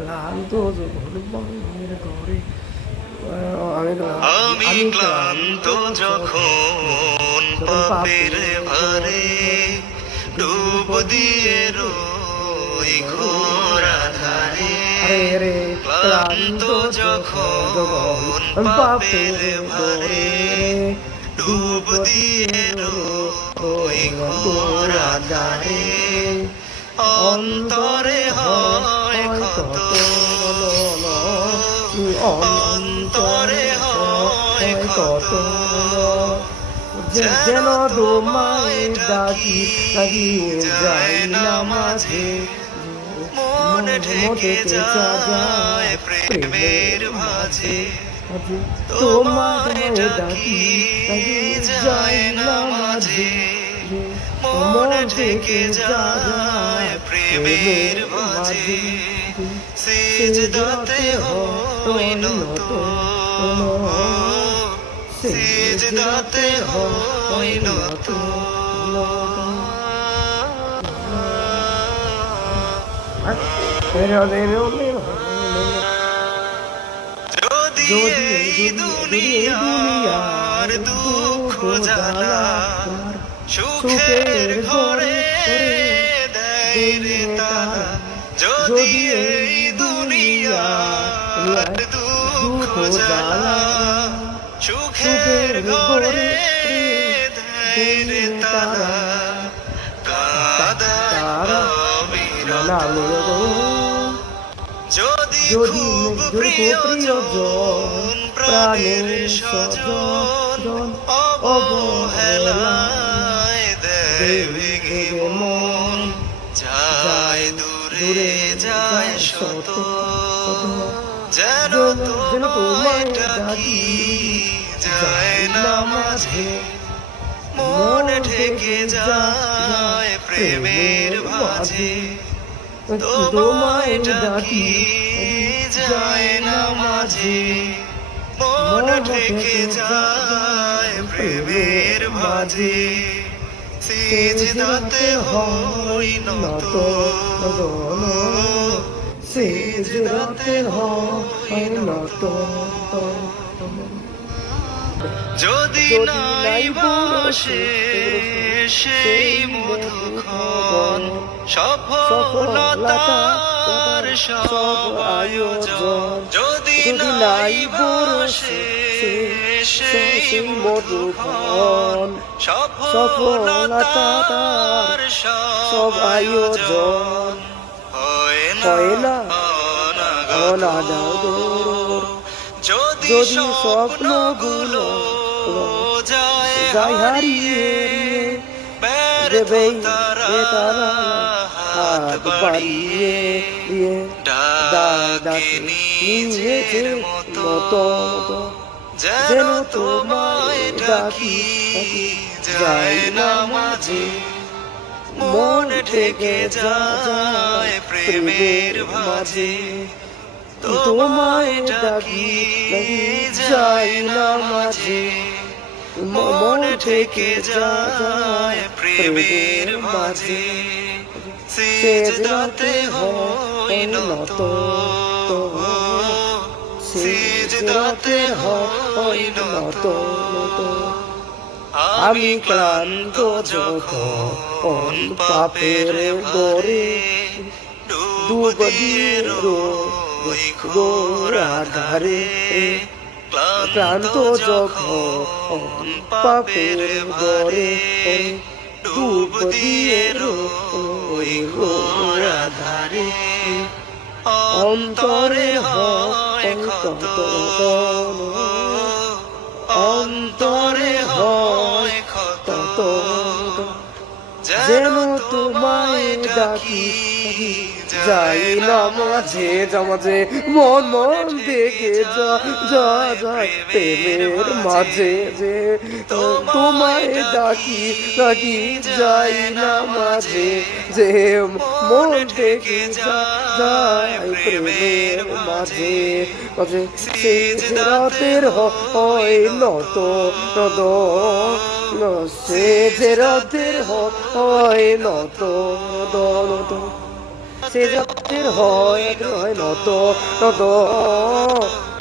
ক্লান্ত যখন বনের ঘরে আমি ক্লান্ত যখন পাপের ভারে ডুব দিয়ে রই ঘোর আধারে। রে ক্লান্ত যখন পাপের ভারে ডুব দিয়ে রই ঘোর আধারে। অন্তরে হয় ক্ষত, অন্তরে হয় ক্ষত, যেন তোমায় ডাকি ডাকি যাই না মাঝে মন ঢেকে যায় প্রেমের মাঝে। তোমায় ডাকি ডাকি যাই না মাঝে মন ঢেকে যায় প্রেমের মাঝে। সিজদাতে হই নত, সিজদাতে হই নত। যদি এই দুনিয়ার দুঃখ জ্বালা সুখের ঘরে দেয় রে তারা। যদি এই দুনিয়ার দুঃখ জ্বালা সুখের ঘরে দেয় রে তারা। কাঁদা যদি খুব প্রিয়জন প্রাণের স্বজন অবহেলায় দেয় ভেঙে মন, যায় দূরে যায় শত, যেন তোমায় ডাকি যায় না মাঝে। মন ঢেকে যায় প্রেমের মাঝে। তোমায় ডাকি যায় না মাঝে। মন ঢেকে যায় প্রেমের মাঝে। সিজদাতে হই নত, সিজদাতে হই নত। যদি নাই বসে সেই মধুক্ষণ, সফলতার সব আয়োজন। যদি নাই বসে সেই মধুক্ষণ, সফলতার সব আয়োজন। হয় না অনাদর, যদি স্বপ্নগুলো যায় হারিয়ে দেবে তারা হাত বাড়িয়ে ডাকে নিজের মতো, যেন তোমায় ডাকি যায় না মাঝে। মন ঢেকে যায় প্রেমের মাঝে। তোমায় ডাকি যাই না মাঝে। মন ঢেকে যায় প্রেমের মাঝে। সিজদাতে হই নত, সিজদাতে হই নত। আমি ক্লান্ত যখন পাপের গরে ডুব দিয়ে রই ঘোর আধারে। ক্লান্ত যখন পাপের গরে ডুব দিয়ে রই ঘোর আধারে। অন্তরে হয় কত, অন্তরে হয় কত, যেন তোমায় ডাকি যাই না মাঝে মাঝে। মন দেখে যায় প্রেমের মাঝে যে তোমায় ডাকি যাই না মাঝে যে। মন দেখে যায় প্রেমের মাঝে মাঝে। সিজদাতের হয় নত, সিজদাতের হয় নত, সে রাতের হয় নত নত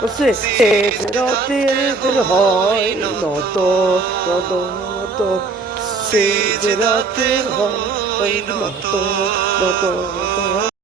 সে রাতের হয় নত নত নত সে রাতের হয় নত নত নত